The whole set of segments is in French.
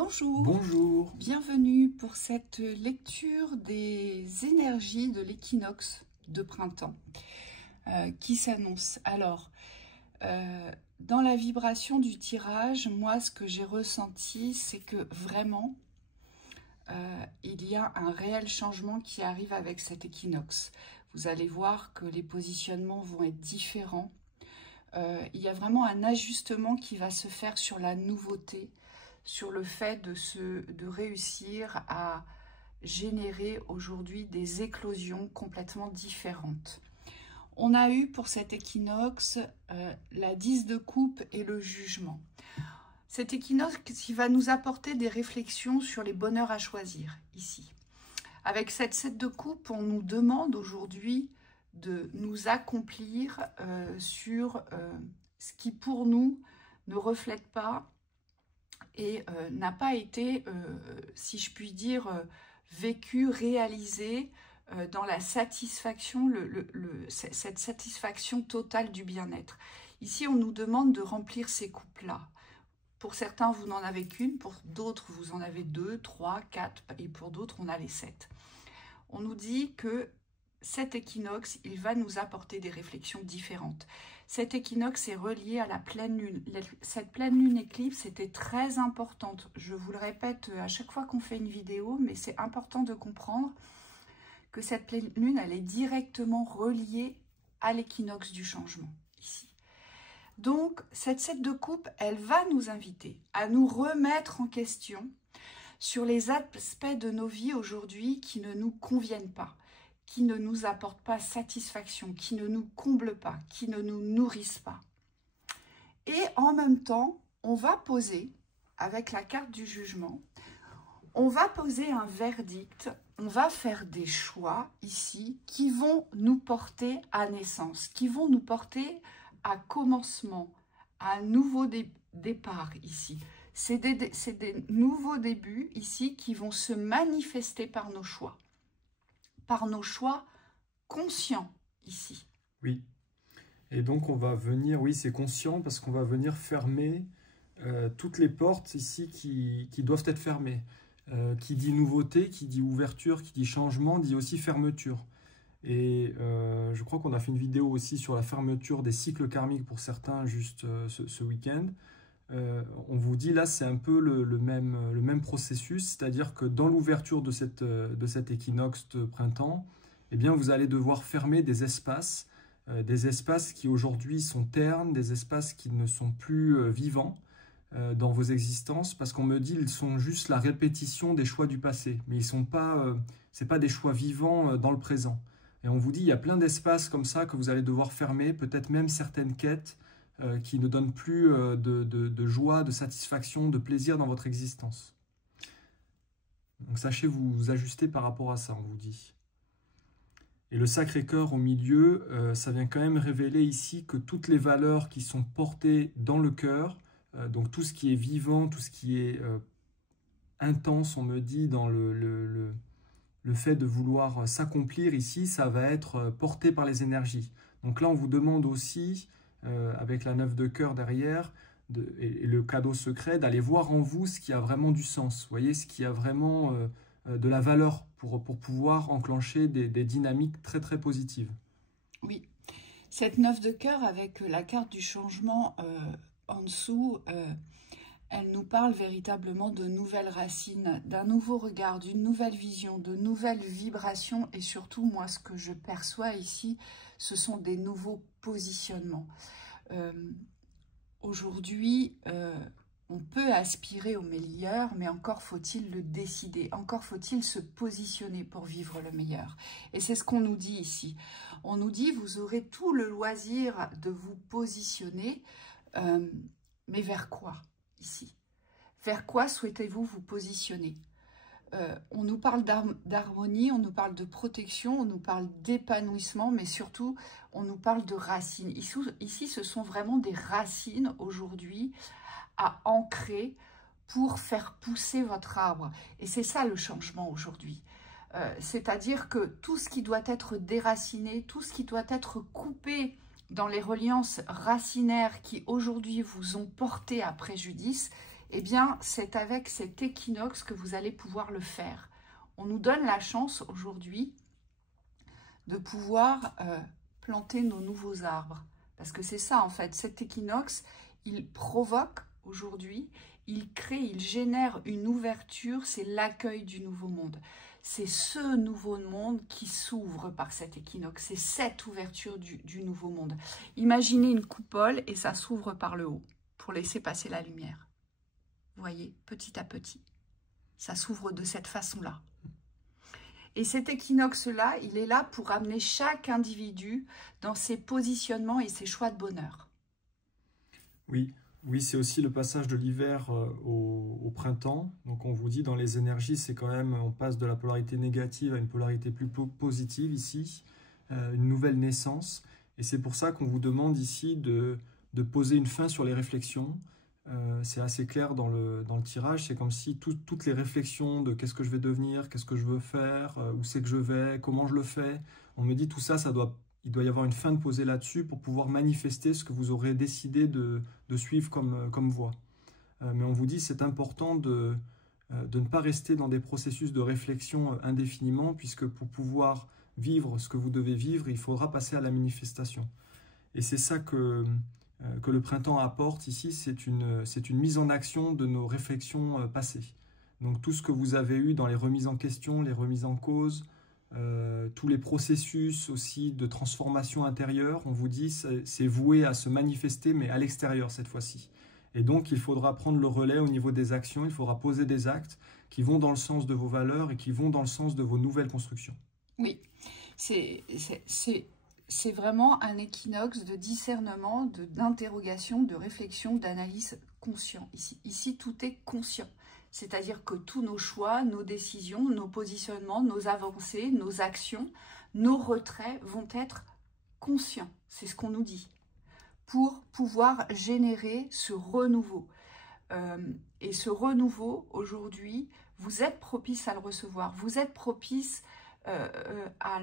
Bonjour, Bonjour. bienvenue pour cette lecture des énergies de l'équinoxe de printemps qui s'annonce. Alors, dans la vibration du tirage, moi ce que j'ai ressenti, c'est que vraiment, il y a un réel changement qui arrive avec cet équinoxe. Vous allez voir que les positionnements vont être différents. Il y a vraiment un ajustement qui va se faire sur la nouveauté, sur le fait de réussir à générer aujourd'hui des éclosions complètement différentes. On a eu pour cet équinoxe la 10 de coupe et le jugement. Cet équinoxe qui va nous apporter des réflexions sur les bonheurs à choisir ici. Avec cette 7 de coupe, on nous demande aujourd'hui de nous accomplir sur ce qui pour nous ne reflète pas et n'a pas été, si je puis dire, vécu, réalisé dans la satisfaction, cette satisfaction totale du bien-être. Ici, on nous demande de remplir ces coupes-là. Pour certains, vous n'en avez qu'une, pour d'autres, vous en avez 2, 3, 4, et pour d'autres, on a les 7. On nous dit que cet équinoxe, il va nous apporter des réflexions différentes. Cet équinoxe est relié à la pleine lune. Cette pleine lune éclipse était très importante. Je vous le répète à chaque fois qu'on fait une vidéo, mais c'est important de comprendre que cette pleine lune, elle est directement reliée à l'équinoxe du changement, ici. Donc, cette 7 de coupe, elle va nous inviter à nous remettre en question sur les aspects de nos vies aujourd'hui qui ne nous conviennent pas, qui ne nous apportent pas satisfaction, qui ne nous comblent pas, qui ne nous nourrissent pas. Et en même temps, on va poser, avec la carte du jugement, on va poser un verdict, on va faire des choix ici qui vont nous porter à naissance, qui vont nous porter à commencement, à un nouveau départ ici. C'est des nouveaux débuts ici qui vont se manifester par nos choix conscients ici. Oui. Et donc on va venir, oui c'est conscient parce qu'on va venir fermer toutes les portes ici qui doivent être fermées. Qui dit nouveauté, qui dit ouverture, qui dit changement, dit aussi fermeture. Et je crois qu'on a fait une vidéo aussi sur la fermeture des cycles karmiques pour certains juste ce week-end. On vous dit là c'est un peu le même processus, c'est-à-dire que dans l'ouverture de cet équinoxe de printemps, eh bien vous allez devoir fermer des espaces qui aujourd'hui sont ternes, des espaces qui ne sont plus vivants dans vos existences, parce qu'on me dit ils sont juste la répétition des choix du passé, mais ils sont pas, c'est pas des choix vivants dans le présent. Et on vous dit il y a plein d'espaces comme ça que vous allez devoir fermer, peut-être même certaines quêtes qui ne donnent plus de joie, de satisfaction, de plaisir dans votre existence. Donc sachez vous ajuster par rapport à ça, on vous dit. Et le Sacré-Cœur au milieu, ça vient quand même révéler ici que toutes les valeurs qui sont portées dans le cœur, donc tout ce qui est vivant, tout ce qui est intense, on me dit, dans le fait de vouloir s'accomplir ici, ça va être porté par les énergies. Donc là, on vous demande aussi, avec la 9 de cœur derrière, et le cadeau secret, d'aller voir en vous ce qui a vraiment du sens. Vous voyez, ce qui a vraiment de la valeur pour pouvoir enclencher des dynamiques très très positives. Oui, cette 9 de cœur avec la carte du changement en dessous, elle nous parle véritablement de nouvelles racines, d'un nouveau regard, d'une nouvelle vision, de nouvelles vibrations et surtout, moi, ce que je perçois ici, ce sont des nouveaux positionnements. Aujourd'hui, on peut aspirer au meilleur, mais encore faut-il le décider, encore faut-il se positionner pour vivre le meilleur. Et c'est ce qu'on nous dit ici. On nous dit, vous aurez tout le loisir de vous positionner, mais vers quoi ici? Vers quoi souhaitez-vous vous positionner? On nous parle d'harmonie, on nous parle de protection, on nous parle d'épanouissement, mais surtout, on nous parle de racines. Ici, ce sont vraiment des racines aujourd'hui à ancrer pour faire pousser votre arbre. Et c'est ça le changement aujourd'hui. C'est-à-dire que tout ce qui doit être déraciné, tout ce qui doit être coupé dans les reliances racinaires qui aujourd'hui vous ont porté à préjudice, eh bien, c'est avec cet équinoxe que vous allez pouvoir le faire. On nous donne la chance aujourd'hui de pouvoir planter nos nouveaux arbres. Parce que c'est ça, en fait, cet équinoxe, il provoque aujourd'hui, il crée, il génère une ouverture, c'est l'accueil du nouveau monde. C'est ce nouveau monde qui s'ouvre par cet équinoxe, c'est cette ouverture du nouveau monde. Imaginez une coupole et ça s'ouvre par le haut pour laisser passer la lumière. Vous voyez, petit à petit, ça s'ouvre de cette façon-là. Et cet équinoxe-là, il est là pour amener chaque individu dans ses positionnements et ses choix de bonheur. Oui, oui, c'est aussi le passage de l'hiver au printemps. Donc on vous dit, dans les énergies, c'est quand même, on passe de la polarité négative à une polarité plus positive ici, une nouvelle naissance. Et c'est pour ça qu'on vous demande ici de poser une fin sur les réflexions. C'est assez clair dans le tirage, c'est comme si toutes les réflexions de qu'est-ce que je vais devenir, qu'est-ce que je veux faire, où c'est que je vais, comment je le fais, on me dit tout ça, il doit y avoir une fin de poser là-dessus pour pouvoir manifester ce que vous aurez décidé de suivre comme voie. Mais on vous dit c'est important de ne pas rester dans des processus de réflexion indéfiniment, puisque pour pouvoir vivre ce que vous devez vivre, il faudra passer à la manifestation. Et c'est ça que le printemps apporte ici, c'est une mise en action de nos réflexions passées. Donc tout ce que vous avez eu dans les remises en question, les remises en cause, tous les processus aussi de transformation intérieure, on vous dit c'est voué à se manifester, mais à l'extérieur cette fois-ci. Et donc il faudra prendre le relais au niveau des actions, il faudra poser des actes qui vont dans le sens de vos valeurs et qui vont dans le sens de vos nouvelles constructions. Oui, c'est vraiment un équinoxe de discernement, d'interrogation, de réflexion, d'analyse conscient. Ici, tout est conscient. C'est-à-dire que tous nos choix, nos décisions, nos positionnements, nos avancées, nos actions, nos retraits vont être conscients. C'est ce qu'on nous dit. Pour pouvoir générer ce renouveau. Et ce renouveau, aujourd'hui, vous êtes propice à le recevoir. Vous êtes propice à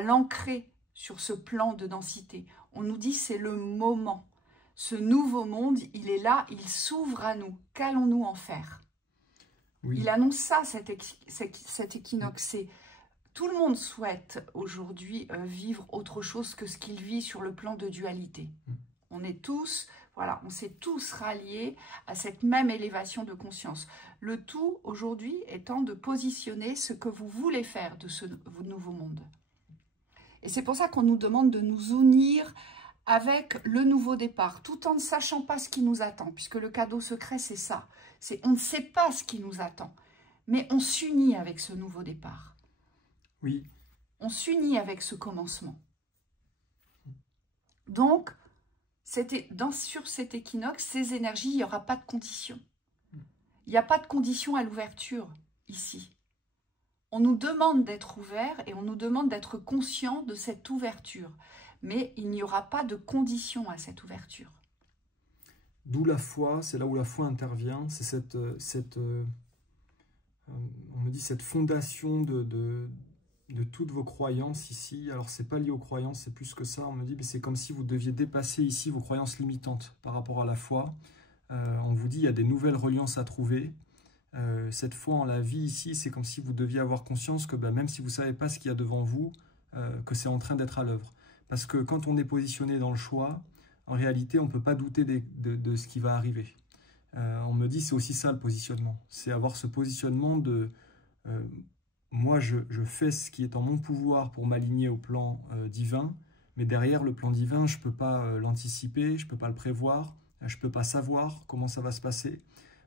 l'ancrer sur ce plan de densité. On nous dit c'est le moment. Ce nouveau monde, il est là, il s'ouvre à nous. Qu'allons-nous en faire? Oui. Il annonce ça, cet équinoxe. Tout le monde souhaite aujourd'hui vivre autre chose que ce qu'il vit sur le plan de dualité. On est tous, voilà, on s'est tous ralliés à cette même élévation de conscience. Le tout aujourd'hui étant de positionner ce que vous voulez faire de ce nouveau monde. Et c'est pour ça qu'on nous demande de nous unir avec le nouveau départ, tout en ne sachant pas ce qui nous attend, puisque le cadeau secret, c'est ça. On ne sait pas ce qui nous attend, mais on s'unit avec ce nouveau départ. Oui. On s'unit avec ce commencement. Donc, sur cet équinoxe, ces énergies, il n'y aura pas de condition. Il n'y a pas de condition à l'ouverture, ici. On nous demande d'être ouvert et on nous demande d'être conscient de cette ouverture. Mais il n'y aura pas de condition à cette ouverture. D'où la foi, c'est là où la foi intervient, c'est on me dit cette fondation de toutes vos croyances ici. Alors c'est pas lié aux croyances, c'est plus que ça. On me dit, mais c'est comme si vous deviez dépasser ici vos croyances limitantes par rapport à la foi. On vous dit, il y a des nouvelles reliances à trouver. Cette foi en la vie ici, c'est comme si vous deviez avoir conscience que même si vous ne savez pas ce qu'il y a devant vous, que c'est en train d'être à l'œuvre. Parce que quand on est positionné dans le choix, en réalité, on ne peut pas douter de ce qui va arriver. On me dit, c'est aussi ça le positionnement. C'est avoir ce positionnement de moi, je fais ce qui est en mon pouvoir pour m'aligner au plan divin, mais derrière le plan divin, je ne peux pas l'anticiper, je ne peux pas le prévoir, je ne peux pas savoir comment ça va se passer.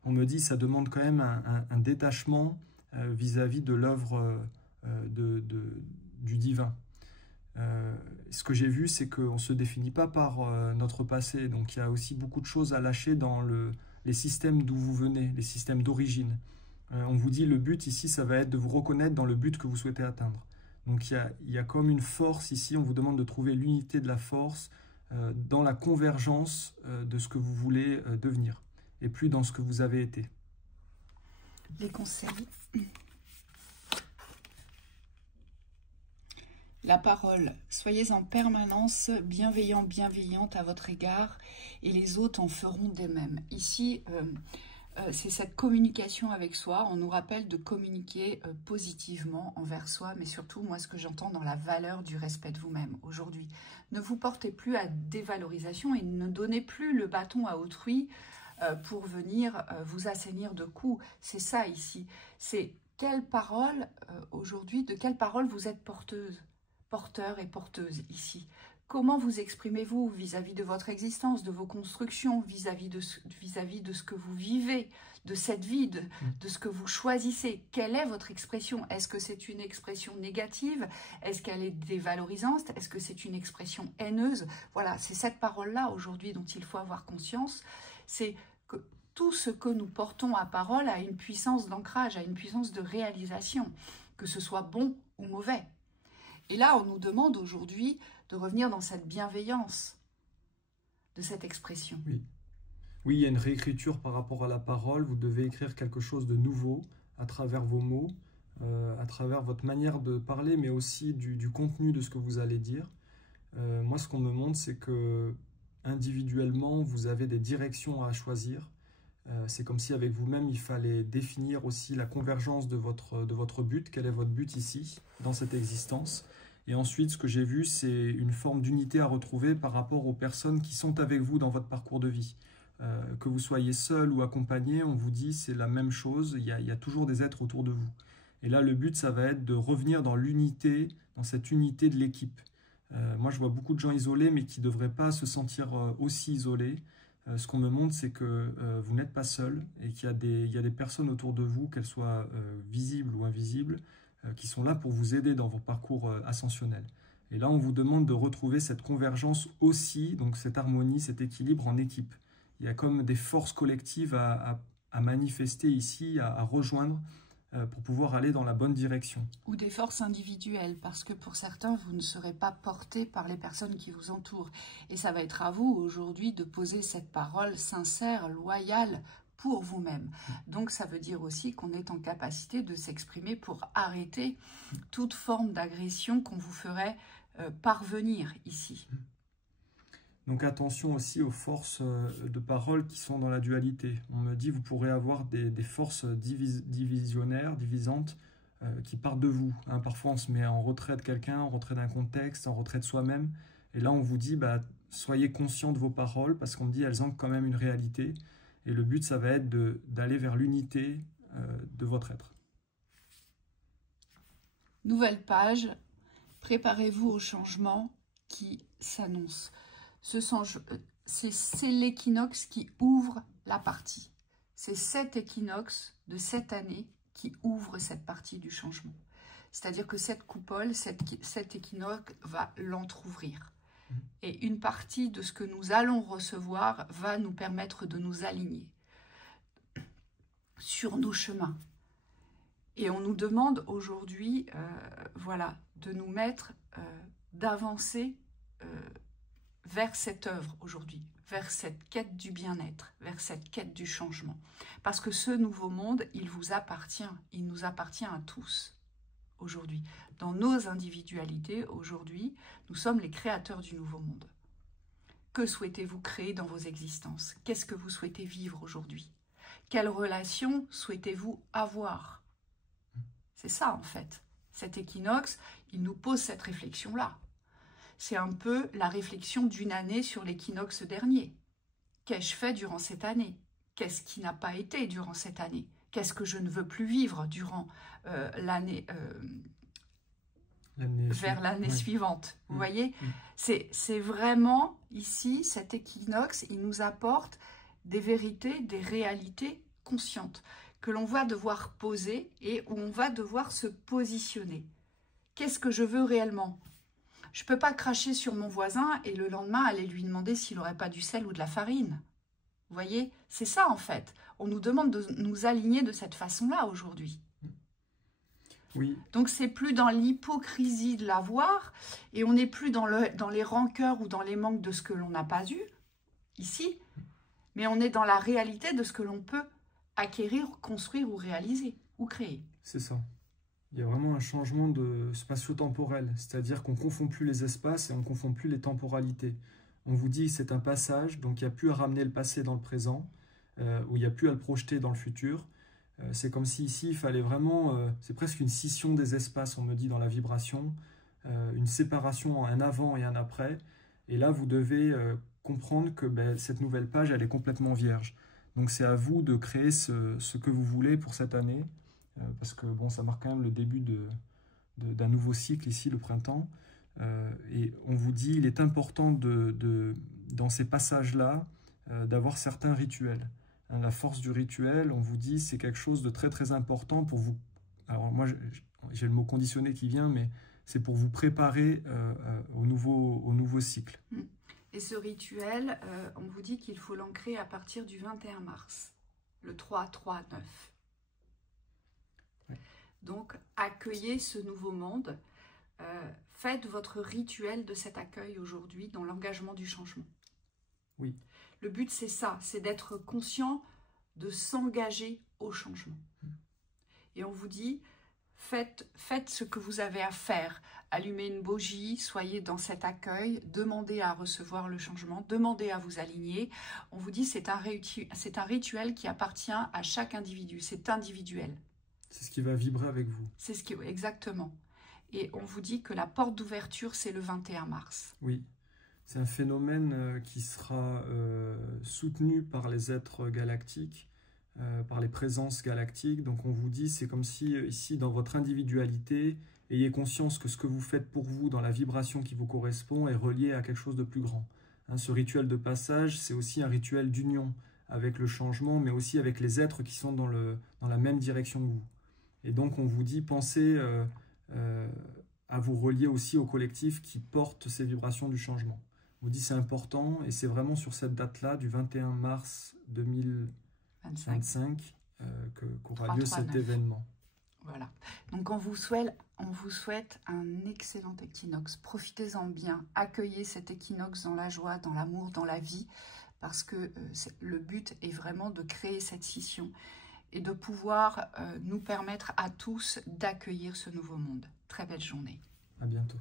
On me dit, ça demande quand même un détachement vis-à-vis de l'œuvre du divin. Ce que j'ai vu, c'est qu'on ne se définit pas par notre passé. Donc il y a aussi beaucoup de choses à lâcher dans les systèmes d'où vous venez, les systèmes d'origine. On vous dit, le but ici, ça va être de vous reconnaître dans le but que vous souhaitez atteindre. Donc il y a comme une force ici, on vous demande de trouver l'unité de la force dans la convergence de ce que vous voulez devenir, et plus dans ce que vous avez été. Les conseils. la parole. Soyez en permanence bienveillant, bienveillante à votre égard et les autres en feront de même. Ici, c'est cette communication avec soi. On nous rappelle de communiquer positivement envers soi, mais surtout, moi, ce que j'entends dans la valeur du respect de vous-même aujourd'hui. Ne vous portez plus à dévalorisation et ne donnez plus le bâton à autrui pour venir vous assainir de coups. C'est ça ici. C'est quelle parole aujourd'hui, de quelle parole vous êtes porteuse, porteur et porteuse ici. Comment vous exprimez-vous vis-à-vis de votre existence, de vos constructions, vis-à-vis de ce que vous vivez, de cette vie, de ce que vous choisissez? Quelle est votre expression? Est-ce que c'est une expression négative? Est-ce qu'elle est dévalorisante? Est-ce que c'est une expression haineuse? Voilà, c'est cette parole-là aujourd'hui dont il faut avoir conscience. C'est que tout ce que nous portons à parole a une puissance d'ancrage, a une puissance de réalisation, que ce soit bon ou mauvais. Et là, on nous demande aujourd'hui de revenir dans cette bienveillance de cette expression. Oui. Oui, il y a une réécriture par rapport à la parole. Vous devez écrire quelque chose de nouveau à travers vos mots, à travers votre manière de parler, mais aussi du contenu de ce que vous allez dire. Moi, ce qu'on me montre, c'est que individuellement, vous avez des directions à choisir. C'est comme si avec vous-même, il fallait définir aussi la convergence de votre but. Quel est votre but ici, dans cette existence? Et ensuite, ce que j'ai vu, c'est une forme d'unité à retrouver par rapport aux personnes qui sont avec vous dans votre parcours de vie. Que vous soyez seul ou accompagné, on vous dit c'est la même chose, il y a toujours des êtres autour de vous. Et là, le but, ça va être de revenir dans l'unité, dans cette unité de l'équipe. Moi, je vois beaucoup de gens isolés, mais qui ne devraient pas se sentir aussi isolés. Ce qu'on me montre, c'est que vous n'êtes pas seul et qu'il y a des personnes autour de vous, qu'elles soient visibles ou invisibles, qui sont là pour vous aider dans vos parcours ascensionnels. Et là, on vous demande de retrouver cette convergence aussi, donc cette harmonie, cet équilibre en équipe. Il y a comme des forces collectives à manifester ici, à rejoindre pour pouvoir aller dans la bonne direction. Ou des forces individuelles, parce que pour certains, vous ne serez pas porté par les personnes qui vous entourent. Et ça va être à vous aujourd'hui de poser cette parole sincère, loyale, pour vous-même. Donc ça veut dire aussi qu'on est en capacité de s'exprimer pour arrêter toute forme d'agression qu'on vous ferait parvenir ici. Donc attention aussi aux forces de parole qui sont dans la dualité. On me dit vous pourrez avoir des forces divisionnaires, divisantes, qui partent de vous. Hein, parfois on se met en retrait de quelqu'un, en retrait d'un contexte, en retrait de soi-même. Et là on vous dit soyez conscient de vos paroles parce qu'on me dit elles ont quand même une réalité. Et le but, ça va être d'aller vers l'unité de votre être. Nouvelle page. Préparez-vous au changement qui s'annonce. C'est l'équinoxe qui ouvre la partie. C'est cet équinoxe de cette année qui ouvre cette partie du changement. C'est-à-dire que cette coupole, cet équinoxe va l'entrouvrir. Et une partie de ce que nous allons recevoir va nous permettre de nous aligner sur nos chemins. Et on nous demande aujourd'hui, voilà, de nous mettre, d'avancer vers cette œuvre aujourd'hui, vers cette quête du bien-être, vers cette quête du changement. Parce que ce nouveau monde, il vous appartient, il nous appartient à tous aujourd'hui. Dans nos individualités, aujourd'hui, nous sommes les créateurs du nouveau monde. Que souhaitez-vous créer dans vos existences? Qu'est-ce que vous souhaitez vivre aujourd'hui? Quelle relation souhaitez-vous avoir? C'est ça, en fait. Cet équinoxe, il nous pose cette réflexion-là. C'est un peu la réflexion d'une année sur l'équinoxe dernier. Qu'ai-je fait durant cette année? Qu'est-ce qui n'a pas été durant cette année? Qu'est-ce que je ne veux plus vivre durant l'année vers l'année suivante? Vous voyez, c'est vraiment ici, cet équinoxe, il nous apporte des vérités, des réalités conscientes que l'on va devoir poser et où on va devoir se positionner. Qu'est-ce que je veux réellement? Je ne peux pas cracher sur mon voisin et le lendemain aller lui demander s'il n'aurait pas du sel ou de la farine. Vous voyez, c'est ça en fait. On nous demande de nous aligner de cette façon-là aujourd'hui. Oui. Donc c'est plus dans l'hypocrisie de l'avoir et on n'est plus dans les rancœurs ou dans les manques de ce que l'on n'a pas eu ici, mais on est dans la réalité de ce que l'on peut acquérir, construire ou réaliser ou créer. C'est ça. Il y a vraiment un changement de spatio-temporel, c'est-à-dire qu'on ne confond plus les espaces et on ne confond plus les temporalités. On vous dit que c'est un passage, donc il n'y a plus à ramener le passé dans le présent, ou il n'y a plus à le projeter dans le futur. C'est comme si ici, il fallait vraiment, c'est presque une scission des espaces, on me dit dans la vibration, une séparation, un avant et un après. Et là, vous devez comprendre que ben, cette nouvelle page, elle est complètement vierge. Donc c'est à vous de créer ce que vous voulez pour cette année, parce que bon, ça marque quand même le début d'un nouveau cycle ici, le printemps. Et on vous dit, il est important dans ces passages-là, d'avoir certains rituels. Hein, la force du rituel, on vous dit, c'est quelque chose de très très important pour vous. Alors moi, j'ai le mot conditionné qui vient, mais c'est pour vous préparer au nouveau cycle. Et ce rituel, on vous dit qu'il faut l'ancrer à partir du 21 mars, le 3-3-9. Oui. Donc, accueillez ce nouveau monde. Faites votre rituel de cet accueil aujourd'hui dans l'engagement du changement. Oui. Le but, c'est ça, c'est d'être conscient de s'engager au changement. Et on vous dit, faites ce que vous avez à faire. Allumez une bougie, soyez dans cet accueil, demandez à recevoir le changement, demandez à vous aligner. On vous dit, c'est un rituel qui appartient à chaque individu, c'est individuel. C'est ce qui va vibrer avec vous. C'est ce qui, exactement. Et on vous dit que la porte d'ouverture, c'est le 21 mars. Oui, c'est un phénomène qui sera soutenu par les êtres galactiques, par les présences galactiques. Donc on vous dit, c'est comme si ici, dans votre individualité, ayez conscience que ce que vous faites pour vous, dans la vibration qui vous correspond, est relié à quelque chose de plus grand. Hein, ce rituel de passage, c'est aussi un rituel d'union avec le changement, mais aussi avec les êtres qui sont dans la même direction que vous. Et donc on vous dit, pensez à vous relier aussi au collectif qui porte ces vibrations du changement. On vous dit c'est important et c'est vraiment sur cette date-là, du 21 mars 2025, qu'aura lieu cet événement. Voilà. Donc on vous souhaite un excellent équinoxe. Profitez-en bien. Accueillez cet équinoxe dans la joie, dans l'amour, dans la vie, parce que le but est vraiment de créer cette scission et de pouvoir nous permettre à tous d'accueillir ce nouveau monde. Très belle journée. À bientôt.